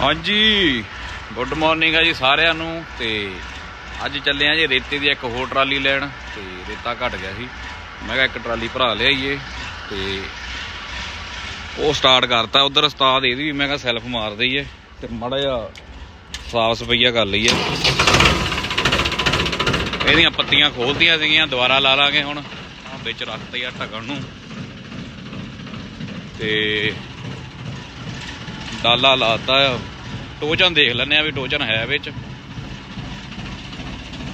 ਹਾਂਜੀ good morning ਆ ਜੀ ਸਾਰਿਆਂ ਨੂੰ ਤੇ ਅੱਜ ਚੱਲੇ ਆ ਜੀ ਰੇਤੇ ਦੀ ਇੱਕ ਹੋਰ ਟਰਾਲੀ ਲੈਣ ਤੇ ਰੇਤਾ ਘਟ ਗਿਆ ਸੀ। ਮੈਂ ਕਿਹਾ ਇੱਕ ਟਰਾਲੀ ਭਰਾ ਲਿਆਈਏ ਤੇ ਉਹ ਸਟਾਰਟ ਕਰਤਾ ਉਧਰ ਉਸਤਾਦ ਇਹਦੀ ਵੀ, ਮੈਂ ਕਿਹਾ ਸੈਲਫ ਮਾਰ ਦਈਏ ਤੇ ਮਾੜਾ ਜਿਹਾ ਸਾਫ਼ ਸਫਾਈਆ ਕਰ ਲਈਏ। ਇਹਦੀਆਂ ਪੱਤੀਆਂ ਖੋਲਤੀਆਂ ਸੀਗੀਆਂ, ਦੁਬਾਰਾ ਲਾ ਲਾਂਗੇ ਹੁਣ। ਆ ਵਿੱਚ ਰੱਖਤੇ ਆ ਢਕਣ ਨੂੰ। ਤੇ ਡਾਲਾ ਲਾਤਾ ਆ। ਟੋਚਨ ਦੇਖ ਲੈਨੇ ਆ ਵੀ ਟੋਚਨ ਹੈ ਵਿੱਚ।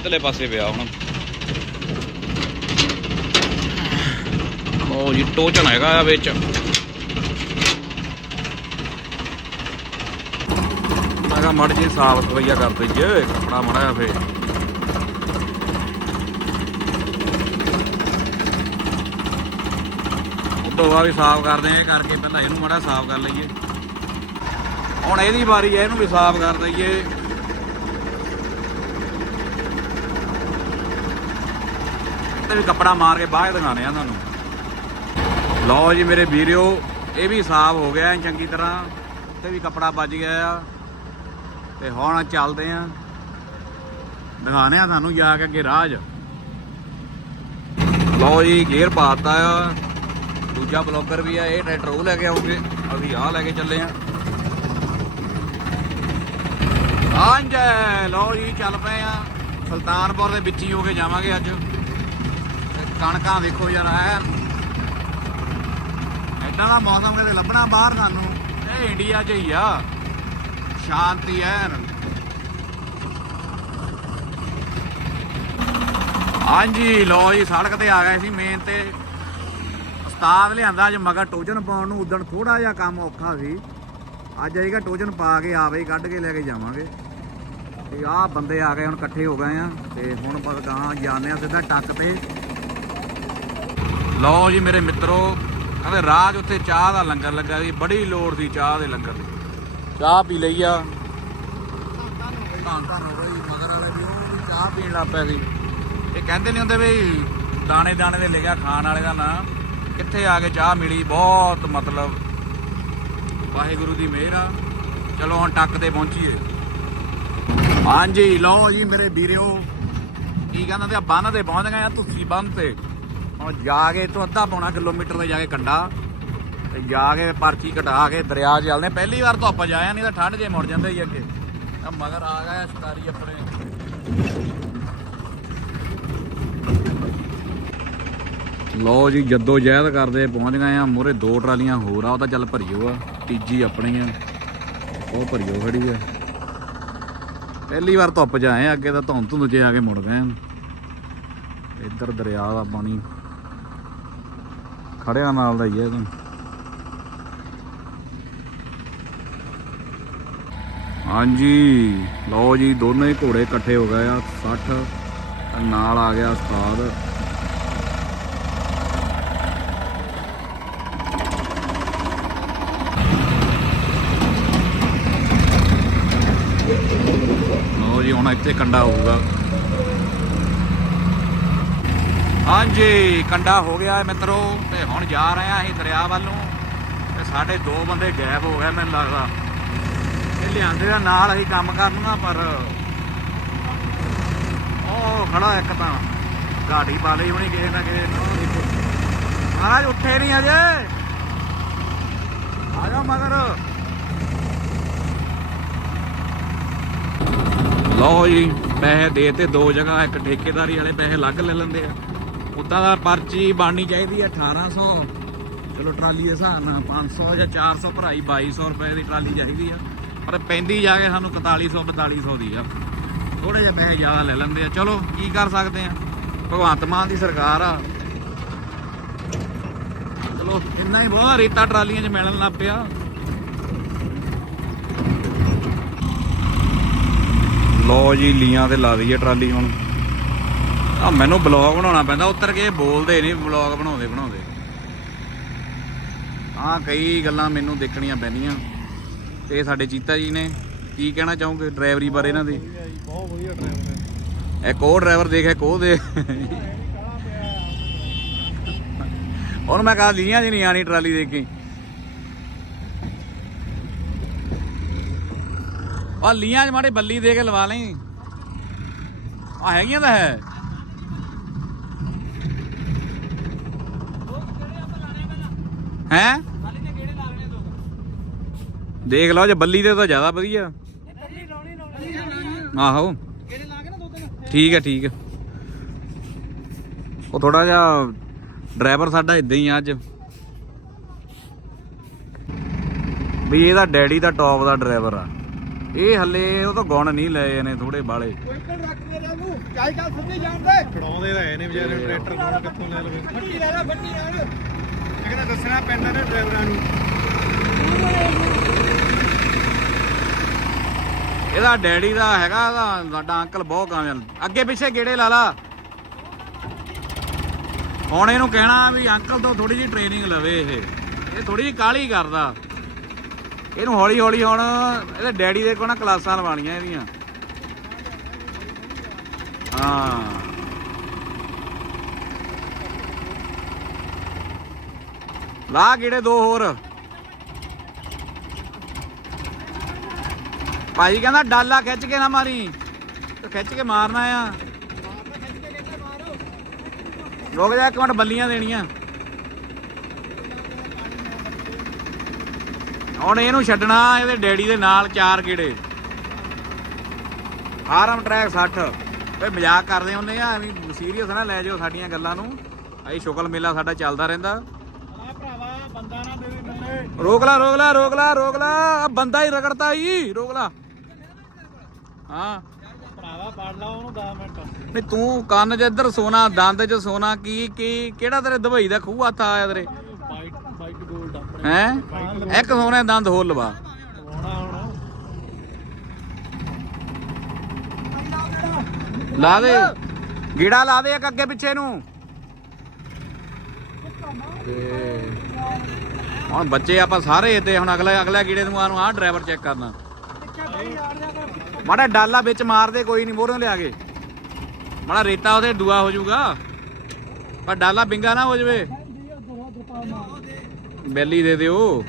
ਇਧਰਲੇ ਪਾਸੇ ਪਿਆ ਹੁਣ। ਉਹ ਜੀ, ਟੋਚਨ ਹੈਗਾ ਆ ਵਿੱਚ। ਮੈਂ ਮੜ ਜੀ ਸਾਫ਼ ਸਫਾਈਆ ਕਰ ਦਈਏ, ਕੱਪੜਾ ਮੜਾ ਆ ਫੇ ਉਦੋਂ ਬਾਅਦ ਵੀ ਸਾਫ਼ ਕਰਦੇ ਆ ਕਰਕੇ ਪਹਿਲਾਂ ਇਹਨੂੰ ਮੜਾ ਸਾਫ਼ ਕਰ ਲਈਏ। ਹੁਣ ਇਹਦੀ ਵਾਰੀ ਹੈ ਇਹਨੂੰ ਵੀ ਸਾਫ਼ ਕਰ ਦਈਏ। ਤੇ ਵੀ ਕੱਪੜਾ ਮਾਰ ਕੇ ਬਾਹਰ ਦਿਖਾਣੇ ਆ ਤੁਹਾਨੂੰ। ਲਓ ਜੀ ਮੇਰੇ ਵੀਰਿਓ, ਇਹ ਵੀ ਸਾਫ਼ ਹੋ ਗਿਆ ਚੰਗੀ ਤਰ੍ਹਾਂ ਤੇ ਵੀ ਕੱਪੜਾ ਬਚ ਗਿਆ ਆ। ਤੇ ਹੁਣ ਚੱਲਦੇ ਆ। ਦਿਖਾਣੇ ਆ ਤੁਹਾਨੂੰ ਜਾ ਕੇ ਅੱਗੇ ਰਾਜ। ਲਓ ਜੀ ਗੇਅਰ ਪਾਤਾ ਆ। ਦੂਜਾ ਬਲੌਗਰ ਵੀ ਆ, ਇਹ ਟਰੈਕਟਰ ਉਹ ਲੈ ਕੇ ਆਉਗੇ ਅਸੀਂ ਆਹ ਲੈ ਕੇ ਚੱਲੇ ਆ। ਹਾਂਜੀ ਲਓ ਜੀ, ਚੱਲ ਪਏ ਆ। ਸੁਲਤਾਨਪੁਰ ਦੇ ਵਿੱਚ ਹੀ ਹੋ ਕੇ ਜਾਵਾਂਗੇ ਅੱਜ। ਕਣਕਾਂ ਦੇਖੋ ਯਾਰ, ਐ ਐਡਾ ਦਾ ਮੌਸਮ ਕਿਤੇ ਲੱਭਣਾ ਬਾਹਰ ਸਾਨੂੰ। ਇਹ ਇੰਡੀਆ 'ਚ ਹੀ ਆ। ਸ਼ਾਂਤੀ ਐਨ। ਹਾਂਜੀ, ਲਓ ਜੀ, ਸੜਕ ਤੇ ਆ ਗਏ ਸੀ ਮੇਨ ਤੇ। ਉਸਤਾਦ ਲਿਆਂਦਾ ਅੱਜ ਮਗਰ ਟੋਜਨ ਪਾਉਣ ਨੂੰ, ਉਦਣ ਥੋੜਾ ਜਿਹਾ ਕੰਮ ਔਖਾ ਸੀ। ਅੱਜ ਆਏਗਾ ਟੋਜਨ ਪਾ ਕੇ ਆਵੇ ਹੀ ਕੱਢ ਕੇ ਲੈ ਕੇ ਜਾਵਾਂਗੇ। ਤੇ ਆਹ ਬੰਦੇ ਆ ਗਏ ਹੁਣ ਇਕੱਠੇ ਹੋ ਗਏ ਆ ਤੇ ਹੁਣ ਬਸ ਗਾਂ ਜਾਂਦੇ ਆ ਸਿੱਧਾ ਟੱਕ ਤੇ। ਲਓ ਜੀ ਮੇਰੇ ਮਿੱਤਰੋ ਕਹਿੰਦੇ ਰਾਜ ਉੱਥੇ ਚਾਹ ਦਾ ਲੰਗਰ ਲੱਗਾ ਸੀ ਬੜੀ ਲੋੜ ਸੀ ਚਾਹ ਦੇ ਲੰਗਰ ਦੀ। ਚਾਹ ਪੀ ਲਈ ਆ। ਧੰਨ ਧੰਨ ਹੋ ਗਈ ਮਗਰ ਵਾਲੇ ਵੀ ਉਹ ਵੀ ਚਾਹ ਪੀਣ ਲੱਗ ਪਿਆ ਸੀ। ਇਹ ਕਹਿੰਦੇ ਨਹੀਂ ਹੁੰਦੇ ਵੀ ਦਾਣੇ ਦਾਣੇ ਦੇ ਲਿਖਿਆ ਖਾਣ ਵਾਲੇ ਦਾ ਨਾਂ। ਕਿੱਥੇ ਆ ਕੇ ਚਾਹ ਮਿਲੀ? ਬਹੁਤ ਮਤਲਬ ਵਾਹਿਗੁਰੂ ਦੀ ਮਿਹਰ ਆ। ਚਲੋ ਹੁਣ ਟੱਕ ਤੇ ਪਹੁੰਚੀਏ। ਹਾਂਜੀ, ਲਓ ਜੀ ਮੇਰੇ ਵੀਰਿਓ। ਕੀ ਕਹਿੰਦਾ ਤੇ ਬੰਨ ਤੇ ਪਹੁੰਚ ਗਏ ਆ ਤੁਸੀਂ, ਬੰਨ ਤੇ। ਹੁਣ ਜਾ ਕੇ ਤੋਂ ਅੱਧਾ ਪੌਣਾ ਕਿਲੋਮੀਟਰ ਤੇ ਜਾ ਕੇ ਕੰਡਾ ਤੇ ਜਾ ਕੇ ਪਰਚੀ ਘਟਾ ਕੇ ਦਰਿਆ 'ਚ ਚੱਲਦੇ ਪਹਿਲੀ ਵਾਰ ਧੁੱਪ ਜਾਇਆ ਨਹੀਂ ਤਾਂ ਠੰਡ ਜੇ ਮੁੜ ਜਾਂਦੇ ਹੀ ਅੱਗੇ। ਆ ਮਗਰ ਆ ਗਿਆ ਸ਼ਿਕਾਰੀ ਆਪਣੇ। ਲਓ ਜੀ, ਜੱਦੋ ਜਹਿਦ ਕਰਦੇ ਪਹੁੰਚ ਗਏ ਆ। ਮੂਰੇ ਦੋ ਟਰਾਲੀਆਂ ਹੋਰ ਆ, ਉਹ ਤਾਂ ਚੱਲ ਭਰੀਓ ਆ। ਤੀਜੀ ਆਪਣੀ ਆ। ਉਹ ਭਰੀਓ ਖੜੀ ਆ। ਪਹਿਲੀ ਵਾਰ ਧੁੱਪ 'ਚ ਆਏ ਆ, ਅੱਗੇ ਤਾਂ ਧੁੰਦ ਧੁੰਦ 'ਚ ਆ ਕੇ ਮੁੜ ਗਏ ਇੱਧਰ ਦਰਿਆ ਦਾ ਪਾਣੀ। ਖੜਿਆ ਨਾਲ ਦਾ ਹੀ ਹੈ ਤੂੰ। ਹਾਂਜੀ ਲਓ ਜੀ ਦੋਨੇ ਹੀ ਘੋੜੇ ਇਕੱਠੇ ਹੋ ਗਏ ਆ 60 ਨਾਲ ਆ ਗਿਆ ਉਸਤਾਦ ਲਓ ਜੀ ਹੁਣ ਇੱਥੇ ਕੰਡਾ ਹੋਊਗਾ। ਹਾਂਜੀ, ਕੰਡਾ ਹੋ ਗਿਆ ਹੈ ਮਿੱਤਰੋ, ਤੇ ਹੁਣ ਜਾ ਰਹੇ ਆ ਅਸੀਂ ਦਰਿਆ ਵੱਲ ਨੂੰ। ਤੇ ਸਾਡੇ ਦੋ ਬੰਦੇ ਗਾਇਬ ਹੋ ਗਏ, ਮੈਨੂੰ ਲੱਗਦਾ। ਇਹ ਲਿਆਂਦੇ ਆ, ਨਾਲ ਅਸੀਂ ਕੰਮ ਕਰਨ ਪਰ ਉਹ ਖੜਾ ਇੱਕ ਤਾਂ। ਗਾੜੀ ਪਾ ਲਈ ਹੋਣੀ ਕਿਸੇ ਨਾ ਕਿਸੇ ਨੂੰ। ਦੇਖੋ ਮਹਾਰਾਜ, ਉੱਠੇ ਨਹੀਂ ਅਜੇ। ਆ ਜਾ ਮਗਰ। ਲਓ ਜੀ, ਪੈਸੇ ਦੇ ਤੇ ਦੋ ਜਗ੍ਹਾ, ਇੱਕ ਠੇਕੇਦਾਰੀ ਵਾਲੇ ਪੈਸੇ ਅਲੱਗ ਲੈ ਲੈਂਦੇ ਆ। ਉਦਾਂ ਦਾ ਪਰਚੀ ਬਣਨੀ ਚਾਹੀਦੀ ਹੈ 1800 ਚਲੋ ਟਰਾਲੀ ਦੇ ਹਿਸਾਬ ਨਾਲ 500 ਜਾਂ 400 ਭਰਾਈ 2200 ਰੁਪਏ ਦੀ ਟਰਾਲੀ ਚਾਹੀਦੀ ਆ। ਪਰ ਪੈਂਦੀ ਜਾ ਕੇ ਸਾਨੂੰ 4100 4200 ਦੀ ਆ। ਥੋੜੇ ਜਿਹੇ ਪੈਸੇ ਜ਼ਿਆਦਾ ਲੈ ਲੈਂਦੇ ਆ। ਚਲੋ, ਕੀ ਕਰ ਸਕਦੇ ਆ? ਭਗਵੰਤ ਮਾਨ ਦੀ ਸਰਕਾਰ ਆ। ਚਲੋ, ਇੰਨਾ ਹੀ ਬਹੁਤ ਰੇਤਾ ਟਰਾਲੀਆਂ 'ਚ ਮਿਲਣ ਲੱਗ ਪਿਆ। ਲੋ ਜੀ ਲੀਆਂ ਤੇ ਲਾ ਦਈਏ ਟਰਾਲੀ ਹੁਣ। ਆ ਮੈਨੂੰ ਬਲੌਗ ਬਣਾਉਣਾ ਪੈਂਦਾ, ਉੱਤਰ ਕੇ ਬੋਲਦੇ ਨਹੀਂ, ਬਲੌਗ ਬਣਾਉਂਦੇ ਬਣਾਉਂਦੇ। ਆ ਕਈ ਗੱਲਾਂ ਮੈਨੂੰ ਦੇਖਣੀਆਂ ਪੈਂਦੀਆਂ। ਤੇ ਸਾਡੇ ਚੀਤਾ ਜੀ ਨੇ, ਕੀ ਕਹਿਣਾ ਚਾਹੋਗੇ ਡਰਾਈਵਰੀ ਬਾਰੇ ਇਹਨਾਂ ਦੀ? ਬਹੁਤ ਵਧੀਆ ਡਰਾਈਵਰ ਇੱਕ ਉਹ ਡਰਾਈਵਰ ਦੇਖ, ਇੱਕ ਦੇ ਉਹਨੂੰ ਮੈਂ ਕਹਾ ਲੀਆਂ ਜੀ ਨਹੀਂ ਆਣੀ ਟਰਾਲੀ ਦੇ ਕੇ। ਆ ਲੀਆਂ ਮਾੜੇ ਬੱਲੀ ਦੇ ਕੇ ਲਵਾ ਲਈ। ਆ ਹੈਗੀਆਂ ਤਾਂ ਹੈ। ਹੈ? ਦੇਖ ਲਓ, ਜੇ ਬੱਲੀ ਦੇ ਤਾਂ ਜ਼ਿਆਦਾ ਵਧੀਆ। ਆਹੋ। ਠੀਕ ਹੈ ਠੀਕ ਹੈ। ਉਹ ਥੋੜਾ ਜਿਹਾ ਡਰਾਈਵਰ ਸਾਡਾ ਇਦਾਂ ਹੀ ਆ ਅੱਜ। ਵੀ ਇਹਦਾ ਡੈਡੀ ਦਾ ਟੌਪ ਦਾ ਡਰਾਈਵਰ ਆ। ਇਹ ਹੱਲੇ ਉਹ ਤਾਂ ਗੁਣ ਨਹੀਂ ਲਏ ਨੇ ਥੋੜੇ ਬਾਲੇ ਫੜਾਉਂਦੇ ਤਾਂ ਹੈ ਨੇ ਵਿਚਾਰੇ ਨੂੰ ਟਰੈਕਟਰ ਕੋਲ ਕਿੱਥੋਂ ਲੈ ਲਵੇ? ਫੱਟੀ ਲੈ ਲੈ ਫੱਟੀ ਯਾਰ ਇਹ ਕਹਿੰਦਾ ਦੱਸਣਾ ਪੈਂਦਾ ਨੇ ਡਰਾਈਵਰਾਂ ਨੂੰ। ਇਹਦਾ ਡੈਡੀ ਦਾ ਹੈਗਾ ਇਹਦਾ ਸਾਡਾ ਅੰਕਲ ਬਹੁਤ ਕਾਮਯਾਬ ਅੱਗੇ ਪਿੱਛੇ ਗੇੜੇ ਲਾ ਲਾ। ਹੁਣ ਇਹਨੂੰ ਕਹਿਣਾ ਵੀ ਅੰਕਲ ਤੋਂ ਥੋੜੀ ਜਿਹੀ ਟ੍ਰੇਨਿੰਗ ਲਵੇ ਇਹ। ਇਹ ਥੋੜੀ ਜਿਹੀ ਕਾਹਲੀ ਕਰਦਾ। ਇਹਨੂੰ ਹੌਲੀ ਹੌਲੀ ਹੁਣ ਇਹਦੇ ਡੈਡੀ ਦੇ ਕੋਲ ਨਾ ਕਲਾਸਾਂ ਲਵਾਉਣੀਆਂ ਇਹਦੀਆਂ। ਹਾਂ। ਲਾ ਕਿਹੜੇ ਦੋ ਹੋਰ। ਭਾਈ ਕਹਿੰਦਾ ਡਾਲਾ ਖਿੱਚ ਕੇ ਨਾ ਮਾਰੀ। ਖਿੱਚ ਕੇ ਮਾਰਨਾ ਆ। ਲੋਕ ਜਾ ਇੱਕ ਮਿੰਟ, ਬੱਲੀਆਂ ਦੇਣੀਆਂ। ਹੁਣ ਇਹਨੂੰ ਛੱਡਣਾ ਇਹਦੇ ਡੈਡੀ ਦੇ ਨਾਲ ਚਾਰ ਗੇੜੇ। ਆਰਮ ਟਰੈਕ 60 ਓਏ ਮਜ਼ਾਕ ਕਰਦੇ ਹੁੰਦੇ ਆ ਐਵੇਂ ਸੀਰੀਅਸ ਨਾ ਲੈ ਜਾਓ ਸਾਡੀਆਂ ਗੱਲਾਂ ਨੂੰ। ਆਈ ਸ਼ੁਕਲ ਮੇਲਾ ਸਾਡਾ ਚੱਲਦਾ ਰਹਿੰਦਾ। ਰੋਕ ਲਾ ਰੋਕ ਲਾ ਰੋਕ ਲਾ ਰੋਕ ਲਾ। ਆ ਬੰਦਾ ਹੀ ਰਗੜਤਾ ਈ ਰੋਕ ਲਾ। ਹਾਂ। ਭਰਾਵਾ ਫੜ ਲਾ ਉਹਨੂੰ 10 ਮਿੰਟ। ਨਹੀਂ ਤੂੰ ਕੰਨ 'ਚ ਇੱਧਰ ਸੋਨਾ ਦੰਦ 'ਚ ਸੋਨਾ ਕੀ ਕੀ ਕਿਹੜਾ ਤੇਰੇ ਦੁਬਈ ਦਾ ਖੂਹ ਹੱਥ ਆਇਆ ਤੇਰੇ? ਵਾਈਟ ਵਾਈਟ ਗੋਲਡ ਆਪਣੇ। ਹੈ? ਇੱਕ ਸੋਨੇ ਦੰਦ ਹੋਰ ਲਵਾ। ਲਾ ਦੇ। ਗੀੜਾ ਲਾ ਦੇ ਇੱਕ ਅੱਗੇ ਪਿੱਛੇ ਨੂੰ। ਹੁਣ ਬੱਚੇ ਆਪਾਂ ਸਾਰੇ ਤੇ ਹੁਣ ਅਗਲੇ ਅਗਲੇ ਗੀੜੇ ਨੂੰ ਆਨੂੰ ਆਹ ਡਰਾਈਵਰ ਚੈੱਕ ਕਰਨਾ। ਮਾੜਾ ਡਾਲਾ ਵਿੱਚ ਮਾਰ ਦੇ, ਕੋਈ ਨਹੀਂ ਮੋਹਰੋਂ ਲਿਆ ਕੇ। ਮਾੜਾ ਰੇਤਾ ਉਹਦੇ ਦੂਆ ਹੋ ਜਾਊਗਾ। ਪਰ ਡਾਲਾ ਬਿੰਗਾ ਨਾ ਹੋ ਜਵੇ। ਬੈਲੀ ਦੇ ਦਿਓ।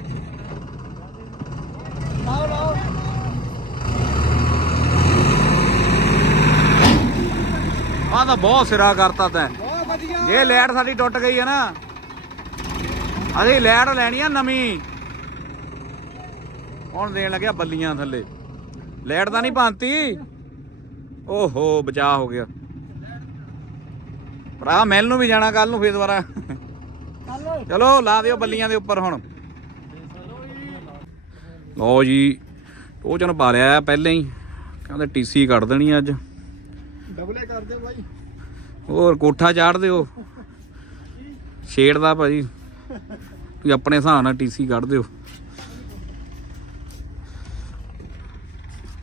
ਆਹ ਤਾਂ ਬਹੁਤ ਸਿਰਾ ਕਰਤਾ ਤੈਂ। ਬਹੁਤ ਵਧੀਆ। ਜੇ ਲਾਈਟ ਸਾਡੀ ਟੁੱਟ ਗਈ ਹੈ ਨਾ ਅਸੀਂ ਲਾਈਟ ਲੈਣੀ ਆ ਨਵੀਂ। ਹੁਣ ਦੇਣ ਲੱਗਿਆ ਬੱਲੀਆਂ ਥੱਲੇ। ਲਾਈਟ ਤਾਂ ਨਹੀਂ ਭਾਂਤੀ। ਓਹੋ ਬਚਾ ਹੋ ਗਿਆ। ਭਰਾ ਮੈਲ ਨੂੰ ਵੀ ਜਾਣਾ ਕੱਲ ਨੂੰ ਫੇਰ ਦੁਬਾਰਾ। ਚਲੋ ਲਾ ਦਿਓ ਬੱਲੀਆਂ ਦੇ ਉੱਪਰ ਹੁਣ। ਲਓ ਜੀ ਉਹ ਚਨ ਪਾ ਲਿਆ ਪਹਿਲਾਂ ਹੀ। ਕਹਿੰਦੇ ਟੀਸੀ ਕੱਢ ਦੇਣੀ ਅੱਜ। ਡਬਲੇ ਕਰ ਦੇ ਬਾਈ। ਹੋਰ ਕੋਠਾ ਚਾੜ ਦਿਓ। ਛੇੜਦਾ ਭਾਜੀ। ਤੁਸੀਂ ਆਪਣੇ ਹਿਸਾਬ ਨਾਲ ਟੀਸੀ ਕੱਢ ਦਿਓ।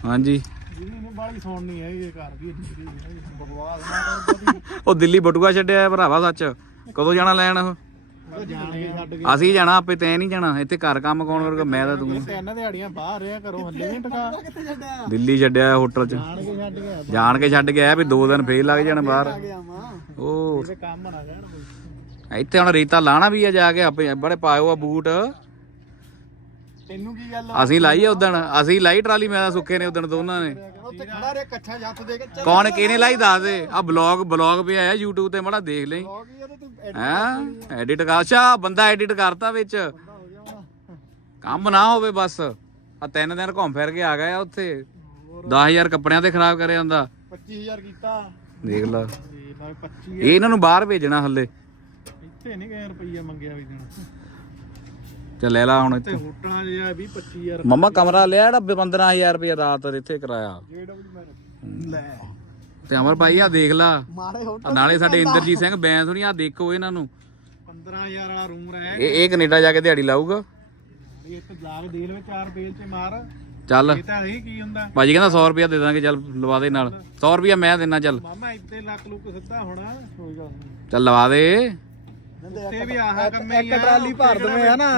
ਹਾਂਜੀ। ਬਾਲੀ ਸੁਣਨੀ ਹੈ ਇਹ ਘਰ ਦੀ ਬਕਵਾਸ ਨਾ ਕਰ। ਉਹ ਦਿੱਲੀ ਬਟੂਆ ਛੱਡਿਆ ਭਰਾਵਾ ਸੱਚ। ਕਦੋਂ ਜਾਣਾ ਲੈਣ ਉਹ? ਅਸੀਂ ਜਾਣਾ ਆਪੇ ਤੈਂ ਨਹੀਂ ਜਾਣਾ। ਇੱਥੇ ਘਰ ਕੰਮ ਕੌਣ ਕਰੂਗਾ? ਮੈਂ ਤਾਂ ਤੂੰ। ਤਿੰਨ ਦਿਹਾੜੀਆਂ ਬਾਹਰ ਰਿਆ ਕਰੋ ਹੱਲੇ ਨਹੀਂ ਟਕਾ। ਦਿੱਲੀ ਛੱਡਿਆ ਹੋਟਲ 'ਚ। ਜਾਣ ਕੇ ਛੱਡ ਕੇ ਆਇਆ ਵੀ ਦੋ ਦਿਨ ਫੇਰ ਲੱਗ ਜਾਣ ਬਾਹਰ। ਉਹ ਇਹਦੇ ਕੰਮ ਨਾ ਕਹਿਣ ਕੋਈ ਇੱਥੇ ਹੁਣ ਰੇਤਾ ਲਾਣਾ ਵੀ ਆ ਜਾ ਕੇ ਆਪੇ ਬੜੇ ਪਾਇਓ ਆ ਬੂਟ। ਤੈਨੂੰ ਕੀ ਗੱਲ ਅਸੀਂ ਲਾਈ ਆ ਉਦਣ। ਅਸੀਂ ਲਾਈ ਟਰਾਲੀ ਮੈਂ ਤਾਂ ਸੁੱਕੇ ਨੇ ਉਦਣ ਦੋਨਾਂ ਨੇ। ਉੱਥੇ ਖੜਾ ਰੇ ਕੱਛਾ ਜੱਥ ਦੇ ਕੇ ਚੱਲ ਕੌਣ ਕਿਹਨੇ ਲਾਈ ਦੱਸ ਦੇ ਆ ਬਲੌਗ ਬਲੌਗ ਵੀ ਆਇਆ YouTube ਤੇ ਮੜਾ ਦੇਖ ਲਈ। ਹੋ ਗਈ ਇਹ ਤੂੰ ਐਡ ਹੈਂ? ਐਡਿਟ ਕਰ ਅੱਛਾ ਬੰਦਾ ਐਡਿਟ ਕਰਤਾ ਵਿੱਚ। ਹੋ ਗਿਆ ਹੁਣ। ਕੰਮ ਨਾ ਹੋਵੇ ਬਸ। ਆ ਤਿੰਨ ਦਿਨ ਘੁੰਮ ਫਿਰ ਕੇ ਆ ਗਿਆ ਉੱਥੇ। 10000 ਕੱਪੜਿਆਂ ਤੇ ਖਰਾਬ ਕਰਿਆ ਜਾਂਦਾ 25000 ਕੀਤਾ। ਦੇਖ ਲਾ। ਇਹ ਨਾਲ 25 ਇਹ ਇਹਨਾਂ ਨੂੰ ਬਾਹਰ ਭੇਜਣਾ ਹੱਲੇ। ਇੱਥੇ ਨਹੀਂ ਗਏ ਰੁਪਈਆ ਮੰਗਿਆ ਵੀ ਦੇਣਾ। ਚੱਲ ਲੈ ਲਾ ਹੁਣ ਤੇ ਇੱਥੇ। ਹੋਟਲਾਂ ਆ 20 25000 ਮੰਮਾ ਕਮਰਾ ਲਿਆ ਜਿਹੜਾ 15000 ਰੁਪਏ ਰਾਤ ਇੱਥੇ ਕਰਾਇਆ। ਲੈ। ਤੇ ਅਮਰ ਭਾਈ ਆ ਦੇਖ ਲਾ। ਮਾੜੇ ਹੋਟਲ ਨਾਲੇ ਸਾਡੇ ਇੰਦਰਜੀਤ ਸਿੰਘ ਬੈਂ ਸੁਣੀ ਆ ਦੇਖੋ ਇਹਨਾਂ ਨੂੰ। 15000 ਵਾਲਾ ਰੂਮ ਰਹਿ ਇਹ ਇਹ ਕੈਨੇਡਾ ਜਾ ਕੇ ਦਿਹਾੜੀ ਲਾਊਗਾ। ਇਹ ਇੱਥੇ ਲਾ ਕੇ ਦੇ ਲਵੇ ਚਾਰ ਬੇਲ 'ਚ ਮਾਰ। ਚੱਲ। ਇਹ ਤਾਂ ਨਹੀਂ ਕੀ ਹੁੰਦਾ। ਭਾਜੀ ਕਹਿੰਦਾ 100 ਰੁਪਿਆ ਦੇ ਦਾਂਗੇ ਚੱਲ ਲਵਾ ਦੇ ਨਾਲ। 100 ਰੁਪਿਆ ਮੈਂ ਦੇਣਾ ਚੱਲ। ਮਾਮਾ ਇੱਥੇ ਲੱਖ ਲੁੱਕ ਸਿੱਧਾ ਹੋਣਾ। ਕੋਈ ਗੱਲ ਨਹੀਂ ਚੱਲ ਲਵਾ ਦੇ। ਤੇ ਵੀ ਆਹ ਕੰਮੇ ਹੀ ਆ ਟਰਾਲੀ ਭਰ ਦਵੇਂ ਆ ਨਾ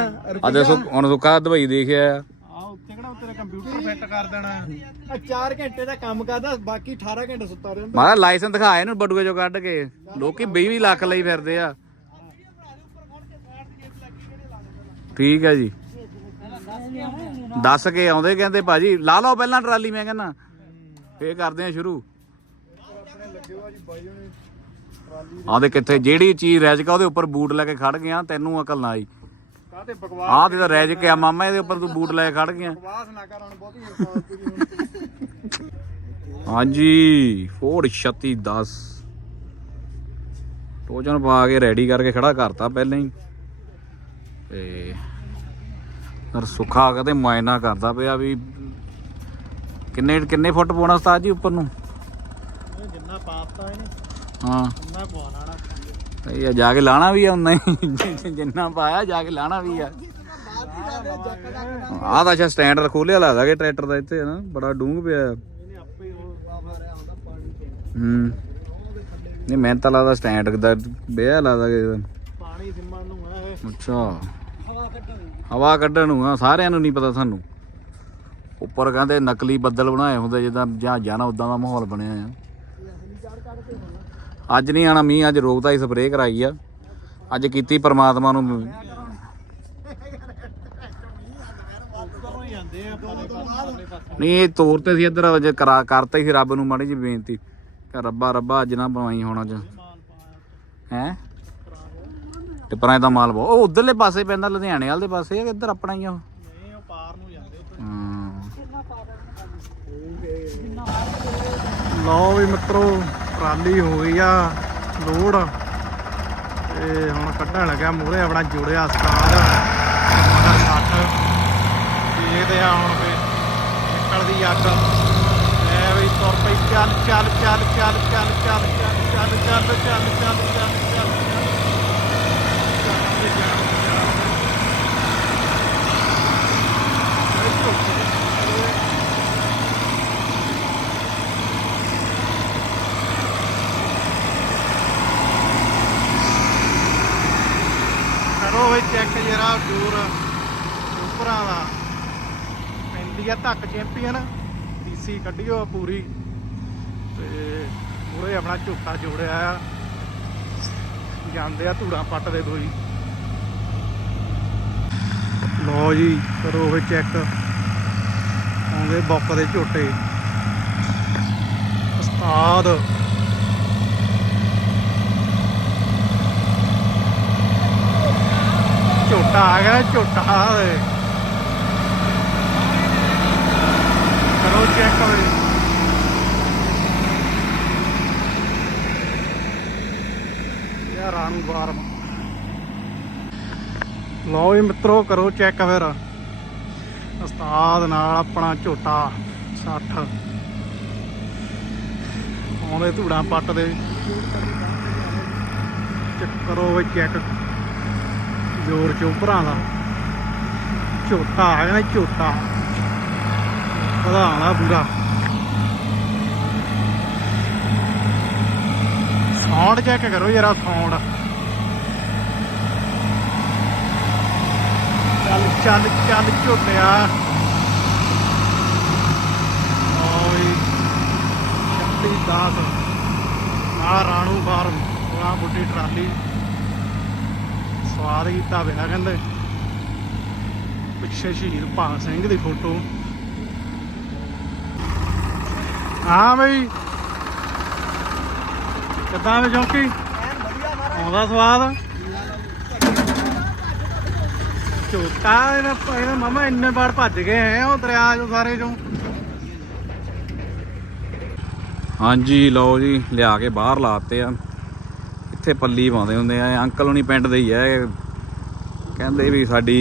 ਆ ਦੇ ਹੁਣ ਸੁੱਕਾ ਦੁਬਈ ਦੇਖਿਆ ਆ ਆ ਉੱਥੇ ਕਿਹੜਾ ਤੇਰਾ ਕੰਪਿਊਟਰ ਫਿੱਟ ਕਰ ਦੇਣਾ। ਆ 4 ਘੰਟੇ ਦਾ ਕੰਮ ਕਰਦਾ ਬਾਕੀ 18 ਘੰਟੇ ਸੁੱਤਾ ਰਹਿੰਦਾ। ਮਾਰਾ ਲਾਇਸੈਂਸ ਦਿਖਾ ਇਹਨੂੰ ਬਟੂਏ ਚੋਂ ਕੱਢ ਕੇ। ਲੋਕੀ 20 ਲੱਖ ਲਈ ਫਿਰਦੇ ਆ। ਠੀਕ ਹੈ ਜੀ। ਦੱਸ ਕੇ ਆਉਂਦੇ ਕਹਿੰਦੇ ਭਾਜੀ ਲਾ ਲਓ ਪਹਿਲਾਂ ਟਰਾਲੀ ਮੈਂ ਕਹਿੰਦਾ। ਫੇਰ ਕਰਦੇ ਆ ਸ਼ੁਰੂ। ਆਪਣੇ ਲੱਗੇ ਹੋਆ ਜੀ ਬਾਈ ਆਂਦੇ ਕਿੱਥੇ ਜਿਹੜੀ ਚੀਜ਼ ਰੈਜਕ ਆ ਉਹਦੇ ਉੱਪਰ ਬੂਟ ਲੈ ਕੇ ਖੜ ਗਿਆ ਤੈਨੂੰ ਅਕਲ ਨਾ ਆਈ। ਕਾਹਤੇ ਬਕਵਾਸ ਆਹ ਤੇ ਤਾਂ ਰੈਜਕ ਆ ਮਾਮਾ ਇਹਦੇ ਉੱਪਰ ਤੂੰ ਬੂਟ ਲੈ ਕੇ ਖੜ ਗਿਆ। ਬਕਵਾਸ ਨਾ ਕਰ ਹੁਣ ਬਹੁਤੀ ਹਾਂਜੀ ਫੋਰਡ 3610 ਟੋਜਨ ਪਾ ਕੇ ਰੈਡੀ ਕਰਕੇ ਖੜਾ ਕਰਤਾ ਪਹਿਲਾਂ ਹੀ। ਤੇ ਪਰ ਸੁੱਖਾ ਕਦੇ ਮੁਆਇਨਾ ਕਰਦਾ ਪਿਆ ਵੀ ਕਿੰਨੇ ਕਿੰਨੇ ਫੁੱਟ ਪਾਉਣਾ ਉਸਤਾਦ ਜੀ ਉੱਪਰ ਨੂੰ? ਜਿੰਨਾ ਪਾਤਾ ਇਹਨੇ ਹਾਂ। ਉਨਾ ਪਵਾ ਲੈਣਾ ਇਹ ਆ ਜਾ ਕੇ ਲਾਣਾ ਵੀ ਆ ਉਨਾ ਹੀ। ਜਿੰਨਾ ਪਾਇਆ ਜਾ ਕੇ ਲਾਣਾ ਵੀ ਆ। ਆਹ ਤਾਂ ਅੱਛਾ ਸਟੈਂਡ ਖੋਲਿਆ ਲੱਗਦਾ ਕਿ ਟਰੈਕਟਰ ਦਾ ਇੱਥੇ ਨਾ ਬੜਾ ਡੂੰਘ ਪਿਆ। ਇਹਨੇ ਆਪੇ ਹੀ ਨਹੀਂ ਮੈਂ ਤਾਂ ਲੱਗਦਾ ਸਟੈਂਡ ਦਾ ਬਿਆ ਲੱਗਦਾ ਕਿ ਪਾਣੀ ਸਿੰਮਣ ਨੂੰ ਆ ਇਹ। ਅੱਛਾ। ਹਵਾ ਕੱਢਣੀ ਹਵਾ ਕੱਢਣ ਨੂੰ ਆ ਸਾਰਿਆਂ ਨੂੰ ਨਹੀਂ ਪਤਾ ਸਾਨੂੰ। ਉੱਪਰ ਕਹਿੰਦੇ ਨਕਲੀ ਬੱਦਲ ਬਣਾਏ ਹੁੰਦੇ ਜਿੱਦਾਂ ਜਹਾਜ਼ਾਂ ਨਾਲ ਉਦਾਂ ਦਾ ਮਾਹੌਲ ਬਣਿਆ ਆ। ਅੱਜ ਨਹੀਂ ਆਣਾ, ਮੀਂਹ ਅੱਜ ਰੋਕਦਾ ਹੀ ਸਪਰੇਅ ਕਰਾਈ ਆ। ਅੱਜ ਕੀਤੀ ਪ੍ਰਮਾਤਮਾ ਨੂੰ ਨਹੀਂ, ਇਹ ਤੌਰ ਤੇ ਸੀ ਇੱਧਰ, ਅੱਜ ਕਰਾ ਕਰਤਾ ਸੀ ਰੱਬ ਨੂੰ ਮਾੜੀ ਜਿਹੀ ਬੇਨਤੀ। ਕਿ ਰੱਬਾ ਰੱਬਾ, ਅੱਜ ਨਾ ਪਵਾਈ ਹੁਣ ਅੱਜ। ਮਾਲ ਪਾਇਆ ਹੈ ਟਿੱਪਰਾਂ ਦਾ ਮਾਲ ਬਹੁਤ ਉਹ ਉਧਰਲੇ ਪਾਸੇ ਪੈਂਦਾ, ਲੁਧਿਆਣੇ ਵਾਲੇ ਪਾਸੇ ਆ ਕਿ ਇੱਧਰ ਆਪਣਾ ਹੀ ਆ ਨਹੀਂ ਉਹ? ਪਾਰ ਨੂੰ ਜਾਂਦੇ ਹਾਂ। ਲਓ ਵੀ ਮਿੱਤਰੋ ਟਰਾਲੀ ਹੋ ਗਈ ਆ ਲੋਡ ਤੇ ਹੁਣ ਕੱਢਣ ਲੱਗਿਆ ਮੂਹਰੇ ਆਪਣਾ ਜੁੜਿਆ ਸਟਾਰ 60 ਦੇਖਦੇ ਆ ਹੁਣ ਫੇ ਨਿਕਲਦੀ ਅੱਗ ਐ ਵੀ ਤੁਰ ਪਈ ਚੱਲ ਚੱਲ ਚੱਲ ਚੱਲ ਚੱਲ ਚੱਲ ਚੱਲ ਚੱਲ ਚੱਲ ਚੱਲ ਚੱਲ ਚੱਲ ਚੱਲ ਕਰੋ ਵੀ ਚੈੱਕ ਜਰਾ ਦਾ। ਪੈਂਦੀ ਆ ਧੱਕ ਚੈਂਪੀਅਨ, ਡੀਸੀ ਕੱਢਿਓ ਪੂਰੀ। ਤੇ ਪੂਰੇ ਆਪਣਾ ਝੋਟਾ ਜੋੜਿਆ ਆ। ਜਾਂਦੇ ਆ ਧੂੜਾ ਪੱਟਦੇ ਦੋਈ ਲੋ ਜੀ, ਕਰੋ ਵੀ ਚੈੱਕ ਆਉਂਦੇ ਬੁੱਕ ਦੇ ਝੋਟੇ। ਉਸਤਾਦ ਝੋਟਾ ਆ ਗਿਆ, ਝੋਟਾ ਓਏ ਕਰੋ ਚੈੱਕ ਓਏ ਯਾਰ ਰਾਣੂ ਫਾਰਮ ਲਓ ਜੀ ਮਿੱਤਰੋ, ਕਰੋ ਚੈੱਕ ਫਿਰ। ਉਸਤਾਦ ਨਾਲ ਆਪਣਾ ਝੋਟਾ 60 ਆਉਂਦੇ ਧੂੜਾਂ ਪੱਟ ਦੇ। ਚੈੱਕ ਕਰੋ ਵੀ ਚੈੱਕ ਜੋਰ ਚੋਪਰਾਂ ਦਾ। ਝੋਟਾ ਆ ਨਾ ਝੋਟਾ। ਵਧਾਉਣਾ ਪੂਰਾ ਸਾਊਂਡ ਚੈੱਕ ਕਰੋ ਯਾਰਾ ਸਾਊਂਡ। ਚੱਲ ਚੱਲ ਚੱਲ ਝੋਟਿਆ। ਓਏ ਸ਼ਕਤੀ ਦਾਸ। ਆ ਰਾਣੂ ਫਾਰਮ ਆ ਬੁੱਢੀ ਟਰਾਲੀ। ਸਵਾਦ ਕੀਤਾ ਬਿਨਾ ਕਹਿੰਦੇ। ਪਿੱਛੇ ਸ਼ਹੀਦ ਭਗਤ ਸਿੰਘ ਦੀ ਫੋਟੋ। ਹਾਂ ਬਈ। ਕਿੱਦਾਂ ਵੇ ਚੌਂਕੀ? ਆਉਂਦਾ ਸਵਾਦ? ਝੋਟਾ ਇਹਨਾਂ ਇਹਨਾਂ ਮਾਮਾ ਇੰਨੇ ਵਾਰ ਭੱਜ ਗਏ ਹੈ, ਉਹ ਦਰਿਆ ਚੋਂ ਸਾਰੇ ਚੋਂ। ਹਾਂਜੀ, ਲਓ ਜੀ, ਲਿਆ ਕੇ ਬਾਹਰ ਲਾਤੇ ਆ। ਇੱਥੇ ਪੱਲੀ ਪਾਉਂਦੇ ਹੁੰਦੇ ਆ ਅੰਕਲ ਹੁਣੀ ਪਿੰਡ ਦੇ ਹੀ ਆ ਕਹਿੰਦੇ ਵੀ ਸਾਡੀ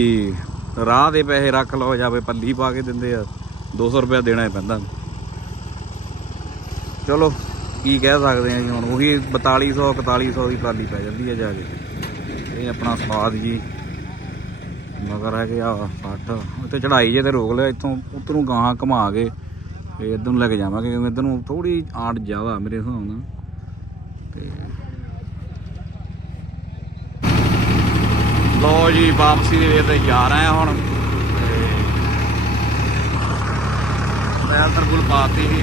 ਰਾਹ ਦੇ ਪੈਸੇ ਰੱਖ ਲਓ ਜਾਂ ਵੀ ਪੱਲੀ ਪਾ ਕੇ ਦਿੰਦੇ ਆ 200 ਰੁਪਏ ਦੇਣਾ ਹੀ ਪੈਂਦਾ। ਚਲੋ, ਕੀ ਕਹਿ ਸਕਦੇ ਆ ਜੀ ਹੁਣ, ਉਹੀ 4200 4100 ਦੀ ਟਰਾਲੀ ਪੈ ਜਾਂਦੀ ਹੈ ਜਾ ਕੇ। ਇਹ ਆਪਣਾ ਸਵਾਦ ਜੀ, ਮਗਰ ਹੈ ਕਿ ਆ 60 ਉੱਤੇ ਚੜਾਈ ਜੇ ਤੇ ਰੋਕ ਲਿਆ, ਇੱਥੋਂ ਉੱਧਰੋਂ ਗਾਹਾਂ ਘੁਮਾ ਕੇ ਤੇ ਇੱਧਰ ਨੂੰ ਲੈ ਕੇ ਜਾਵਾਂਗੇ, ਕਿਉਂਕਿ ਇੱਧਰ ਨੂੰ ਥੋੜੀ ਆੜ ਜ਼ਿਆਦਾ ਮੇਰੇ ਹਿਸਾਬ ਨਾਲ। ਤੇ ਲੋ ਜੀ, ਵਾਪਸੀ ਦੇ ਵੇ ਤੇ ਜਾ ਰਹੇ ਹਾਂ ਹੁਣ। ਤੇ ਅੰਦਰ ਪਾਤੀ ਸੀ।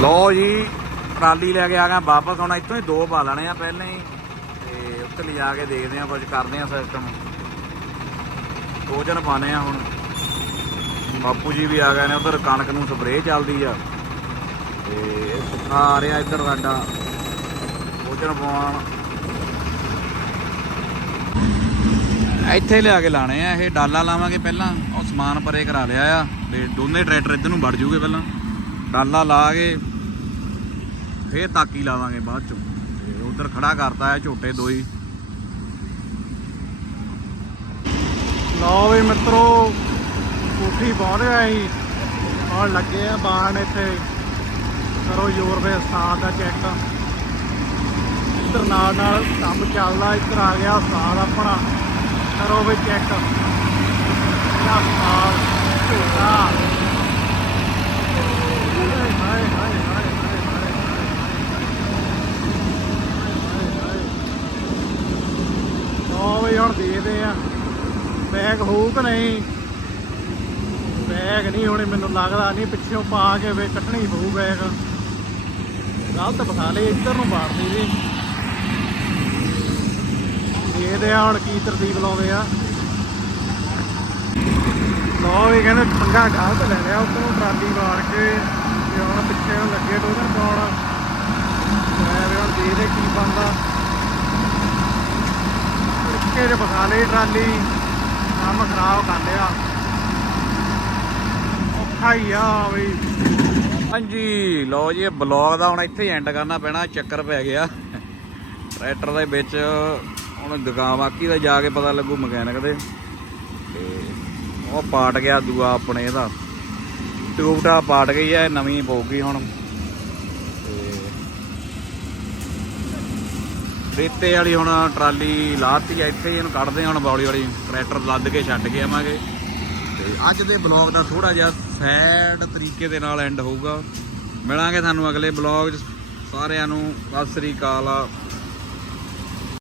ਲੋ ਜੀ, ਟਰਾਲੀ ਲੈ ਕੇ ਆ ਗਿਆ ਵਾਪਸ ਹੁਣ ਇੱਥੋਂ ਹੀ ਦੋ ਪਾ ਲੈਣੇ ਆ ਪਹਿਲਾਂ ਹੀ। ਤੇ ਤੇ ਉੱਥੇ ਲਿਜਾ ਕੇ ਦੇਖਦੇ ਆ ਕੁਝ ਕਰਦੇ ਆ ਸਿਸਟਮ ਭੋਜਨ ਪਾਣੇ ਆ ਹੁਣ। ਬਾਪੂ ਜੀ ਵੀ ਆ ਗਏ ਨੇ, ਉਧਰ ਕਣਕ ਨੂੰ ਸਪਰੇਅ ਚੱਲਦੀ ਆ। ਤੇ ਆ ਰਿਹਾ ਇੱਧਰ ਸਾਡਾ। ਭੋਜਨ ਪਵਾਉਣ। ਇੱਥੇ ਲਿਆ ਕੇ ਲਾਣੇ ਆ ਇਹ ਡਾਲਾ ਲਾਵਾਂਗੇ ਪਹਿਲਾਂ। ਉਹ ਸਮਾਨ ਪਰੇ ਕਰਾ ਲਿਆ ਆ। ਤੇ ਦੋਨੇ ਟਰੈਕਟਰ ਇੱਧਰ ਨੂੰ ਵੜ ਜੂਗੇ ਪਹਿਲਾਂ। ਡਾਲਾ ਲਾ ਕੇ ਫੇਰ ਤਾਕੀ ਲਾਵਾਂਗੇ ਬਾਅਦ ਚੋਂ। ਤੇ ਉਧਰ ਖੜਾ ਕਰਤਾ ਹੈ ਝੋਟੇ ਦੋ ਹੀ। ਲਓ ਵੀ ਮਿੱਤਰੋ ਕੋਠੀ ਪਹੁੰਚ ਗਏ ਸੀ ਹੁਣ ਲੱਗੇ ਆ ਬਾਣ ਇੱਥੇ। ਕਰੋ ਜ਼ੋਰ ਦੇ ਉਸਤਾਦ ਦਾ ਚੈੱਕ। ਇੱਧਰ ਨਾਲ ਨਾਲ ਕੰਮ ਚੱਲਦਾ, ਇੱਧਰ ਆ ਗਿਆ ਸਾਲ ਆਪਣਾ ਕਰੋ ਵੀ ਚੈੱਕ ਇਹਦਾ ਉਸਤਾਦ ਝੋਟਾ ਹਾਏ ਹਾਏ ਹਾਏ ਹਾਏ ਵੀ ਹੁਣ ਦੇਖਦੇ ਆ। ਬੈਗ ਹੋਊ ਕਿ ਨਹੀਂ? ਬੈਗ ਨਹੀਂ ਹੋਣੇ, ਮੈਨੂੰ ਲੱਗਦਾ ਨਹੀਂ, ਪਿੱਛੋਂ ਪਾ ਕੇ ਵੇ ਕੱਟਣੀ ਪਊ ਬੈਗ ਗਲਤ ਬਸਾ ਲਏ, ਇੱਧਰ ਨੂੰ ਬਾੜਦੇ ਜੀ ਦੇਖਦੇ ਆ ਹੁਣ ਕੀ ਤਰਤੀਬ ਲਾਉਂਦੇ ਆ। ਲੋ ਵੀ ਕਹਿੰਦੇ ਪੰਗਾ ਗਲਤ ਲੈ ਲਿਆ ਉੱਤੋਂ ਟਰਾਲੀ ਵਾੜ ਕੇ ਤੇ ਹੁਣ ਪਿੱਛੇ ਨੂੰ ਲੱਗੇ ਡੋਜ਼ਰ ਪਾਉਣ ਮੈਂ ਵੀ ਹੁਣ ਦੇਖਦੇ ਕੀ ਬਣਦਾ। ਇੱਕੇ ਜੇ ਬਸਾ ਲਈ ਟਰਾਲੀ, ਕੰਮ ਖਰਾਬ ਕਰ ਲਿਆ। ਔਖਾ ਹੀ ਆ ਬਈ। ਹਾਂਜੀ, ਲਓ ਜੀ, ਇਹ ਬਲੌਗ ਦਾ ਹੁਣ ਇੱਥੇ ਐਂਡ ਕਰਨਾ ਪੈਣਾ, ਚੱਕਰ ਪੈ ਗਿਆ। ਟਰੈਕਟਰ ਦੇ ਵਿੱਚ ਹੁਣ ਦੁਕਾਨ ਬਾਕੀ ਦਾ ਜਾ ਕੇ ਪਤਾ ਲੱਗੂ ਮਕੈਨਿਕ ਦੇ। ਤੇ ਉਹ ਪਾਟ ਗਿਆ ਦੂਆ ਆਪਣੇ ਇਹਦਾ ਟਿਊਬਟਾ ਪਾਟ ਗਈ ਐ, ਨਵੀਂ ਪਊਗੀ ਹੁਣ। ਤੇ ਰੇਤੇ ਵਾਲੀ ਹੁਣ ਟਰਾਲੀ ਲਾਤੀ ਆ ਇੱਥੇ ਹੀ ਇਹਨੂੰ ਕੱਢਦੇ ਹੁਣ ਬੌਲੀ ਵਾਲੀ। ਟਰੈਕਟਰ ਲੱਦ ਕੇ ਛੱਡ ਕੇ ਆਵਾਂਗੇ। ਤੇ ਅੱਜ ਦੇ ਬਲੌਗ ਦਾ ਥੋੜਾ ਜਿਹਾ ਸੈਡ ਤਰੀਕੇ ਦੇ ਨਾਲ ਐਂਡ ਹੋਊਗਾ। ਮਿਲਾਂਗੇ ਤੁਹਾਨੂੰ ਅਗਲੇ ਬਲੌਗ 'ਚ। ਸਾਰਿਆਂ ਨੂੰ ਸਤਿ ਸ੍ਰੀ ਅਕਾਲ।